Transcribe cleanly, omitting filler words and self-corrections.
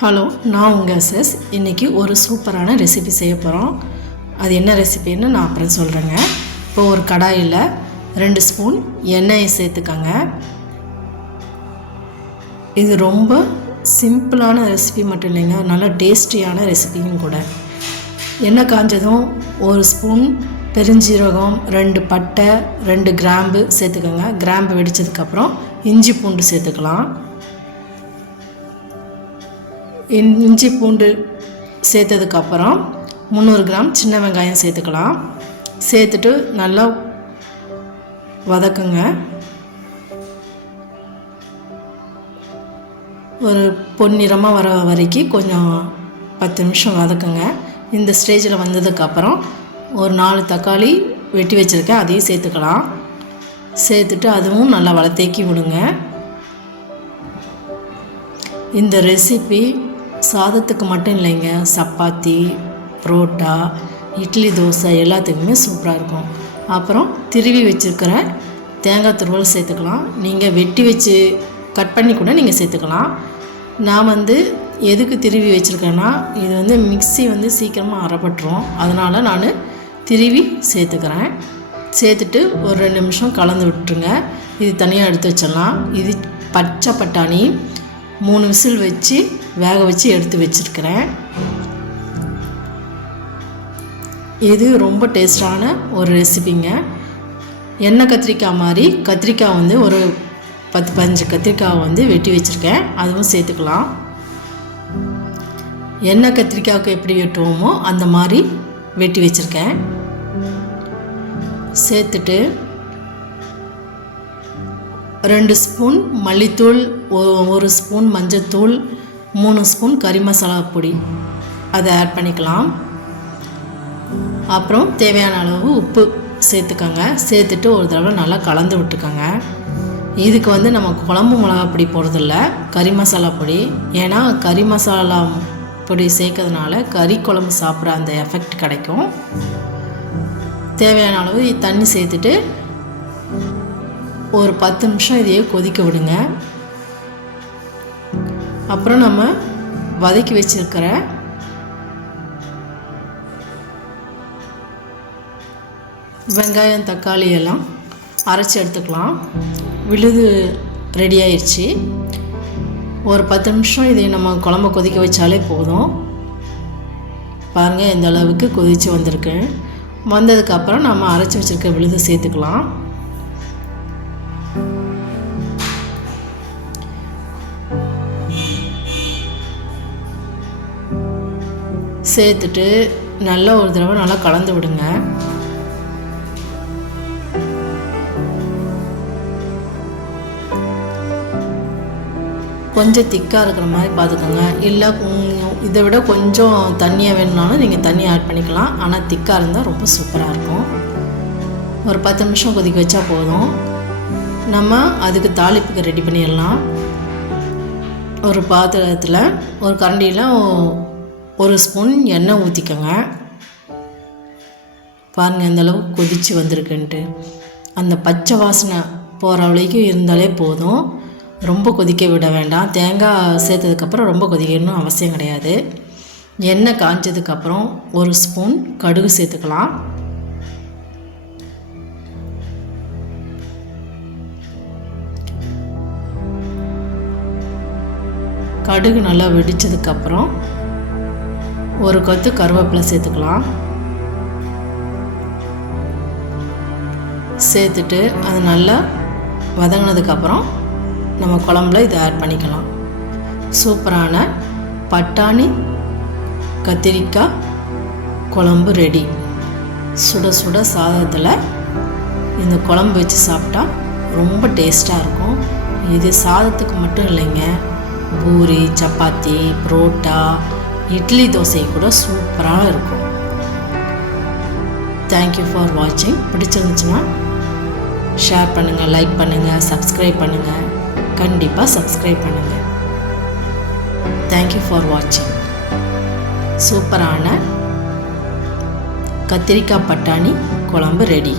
Hello, நான் உங்கள் SS. இன்றைக்கி ஒரு சூப்பரான ரெசிபி செய்ய போகிறோம். அது என்ன ரெசிபின்னு நான் அப்புறம் சொல்கிறேங்க. இப்போ ஒரு கடாயில் 2 ஸ்பூன் எண்ணெயை சேர்த்துக்கங்க. இது ரொம்ப சிம்பிளான ரெசிபி மட்டும் இல்லைங்க, நல்ல டேஸ்டியான ரெசிபியும் கூட. எண்ணெய் காஞ்சதும் 1 ஸ்பூன் பெருஞ்சீரகம், 2 பட்டை, 2 கிராம்பு சேர்த்துக்கோங்க. கிராம்பு வெடித்ததுக்கப்புறம் இஞ்சி பூண்டு சேர்த்துக்கலாம். இஞ்சி பூண்டு சேர்த்ததுக்கப்புறம் 300 கிராம் சின்ன வெங்காயம் சேர்த்துக்கலாம். சேர்த்துட்டு நல்லா வதக்குங்க. ஒரு பொன்னிறமாக வர வரைக்கும் கொஞ்சம் 10 நிமிஷம் வதக்குங்க. இந்த ஸ்டேஜில் வந்ததுக்கப்புறம் ஒரு 4 தக்காளி வெட்டி வச்சுருக்கேன், அதையும் சேர்த்துக்கலாம். சேர்த்துட்டு அதுவும் நல்லா வளர்த்தேக்கி விடுங்க. இந்த ரெசிபி சாதத்துக்கு மட்டும் இல்லைங்க, சப்பாத்தி, புரோட்டா, இட்லி, தோசை எல்லாத்துக்குமே சூப்பராக இருக்கும். அப்புறம் திருவி வச்சுருக்கிற தேங்காய் துருவல் சேர்த்துக்கலாம். நீங்கள் வெட்டி வச்சு கட் பண்ணி கூட நீங்கள் சேர்த்துக்கலாம். நான் எதுக்கு திருவி வச்சுருக்கேன்னா, இது மிக்ஸி சீக்கிரமாக அரைப்பட்டுரும், அதனால் நான் திருவி சேர்த்துக்கிறேன். சேர்த்துட்டு ஒரு 2 நிமிஷம் கலந்து விட்டுருங்க. இது தனியாக எடுத்து வச்சிடலாம். இது பச்சை பட்டாணி 3 விசில் வச்சு வேக வச்சு எடுத்து வச்சுருக்கிறேன். இது ரொம்ப டேஸ்டான ஒரு ரெசிபிங்க. எண்ணெய் கத்திரிக்காய் மாதிரி கத்திரிக்காய் ஒரு 10-15 கத்திரிக்காய் வெட்டி வச்சுருக்கேன், அதுவும் சேர்த்துக்கலாம். எண்ணெய் கத்திரிக்காய்க்கு எப்படி வெட்டுவோமோ அந்த மாதிரி வெட்டி வச்சுருக்கேன். சேர்த்துட்டு 2 ஸ்பூன் மல்லித்தூள், 1 ஸ்பூன் மஞ்சத்தூள், 3 ஸ்பூன் கறி மசாலா பொடி அதை ஆட் பண்ணிக்கலாம். அப்புறம் தேவையான அளவு உப்பு சேர்த்துக்கோங்க. சேர்த்துட்டு ஒரு தடவை நல்லா கலந்து விட்டுக்கோங்க. இதுக்கு நம்ம குழம்பு மிளகா பொடி போடுறதில்ல, கறி மசாலா பொடி. ஏன்னா கறி மசாலா பொடி சேர்க்கறதுனால கறி குழம்பு சாப்பிட்ற அந்த எஃபெக்ட் கிடைக்கும். தேவையான அளவு தண்ணி சேர்த்துட்டு ஒரு 10 நிமிஷம் இதையே கொதிக்க விடுங்க. அப்புறம் நம்ம வதக்கி வச்சிருக்கிற வெங்காயம், தக்காளி எல்லாம் அரைச்சி எடுத்துக்கலாம். விழுது ரெடி ஆயிடுச்சு. ஒரு 10 நிமிஷம் இதை நம்ம குழம்பு கொதிக்க வச்சாலே போதும். பாருங்கள், இந்த அளவுக்கு கொதித்து வந்திருக்கு. வந்ததுக்கப்புறம் நம்ம அரைச்சி வச்சுருக்க விழுது சேர்த்துக்கலாம். சேர்த்துட்டு நல்லா ஒரு தடவை நல்லா கலந்து விடுங்க. கொஞ்சம் திக்காக இருக்கிற மாதிரி பார்த்துக்கோங்க. இல்லை இதை விட கொஞ்சம் தண்ணியாக வேணும்னாலும் நீங்கள் தண்ணி ஆட் பண்ணிக்கலாம். ஆனால் திக்காக இருந்தால் ரொம்ப சூப்பராக இருக்கும். ஒரு 10 நிமிஷம் கொதிக்க வச்சா போதும். நம்ம அதுக்கு தாளிப்புக்கு ரெடி பண்ணிடலாம். ஒரு பாத்திரத்தில் ஒரு கரண்டியில் 1 ஸ்பூன் எண்ணெய் ஊற்றிக்கோங்க. பாருங்கள் எந்தளவு கொதித்து வந்திருக்குன்ட்டு. அந்த பச்சை வாசனை போகிற வரைக்கும் இருந்தாலே போதும், ரொம்ப கொதிக்க விட வேண்டாம். தேங்காய் சேர்த்ததுக்கப்புறம் ரொம்ப கொதிக்கணும்னு அவசியம் கிடையாது. எண்ணெய் காய்ச்சதுக்கப்புறம் 1 ஸ்பூன் கடுகு சேர்த்துக்கலாம். கடுகு நல்லா வெடித்ததுக்கப்புறம் 1 கொத்து கருவேப்பிலை சேர்த்துக்கலாம். சேர்த்துட்டு அது நல்லா வதங்கினதுக்கப்புறம் நம்ம குழம்புல இதை ஆட் பண்ணிக்கலாம். சூப்பரான பட்டாணி கத்திரிக்காய் குழம்பு ரெடி. சுட சுட சாதத்தில் இந்த குழம்பு வச்சு சாப்பிட்டா ரொம்ப டேஸ்ட்டாக இருக்கும். இது சாதத்துக்கு மட்டும் இல்லைங்க, பூரி, சப்பாத்தி, புரோட்டா, இட்லி, தோசை கூட சூப்பராக இருக்கும். தேங்க்யூ ஃபார் வாட்சிங். பிடிச்சிருந்துச்சுன்னா ஷேர் பண்ணுங்கள், லைக் பண்ணுங்கள், சப்ஸ்கிரைப் பண்ணுங்கள். கண்டிப்பாக சப்ஸ்கிரைப் பண்ணுங்கள். தேங்க்யூ ஃபார் வாட்சிங். சூப்பரான கத்திரிக்காய் பட்டாணி குழம்பு ரெடி.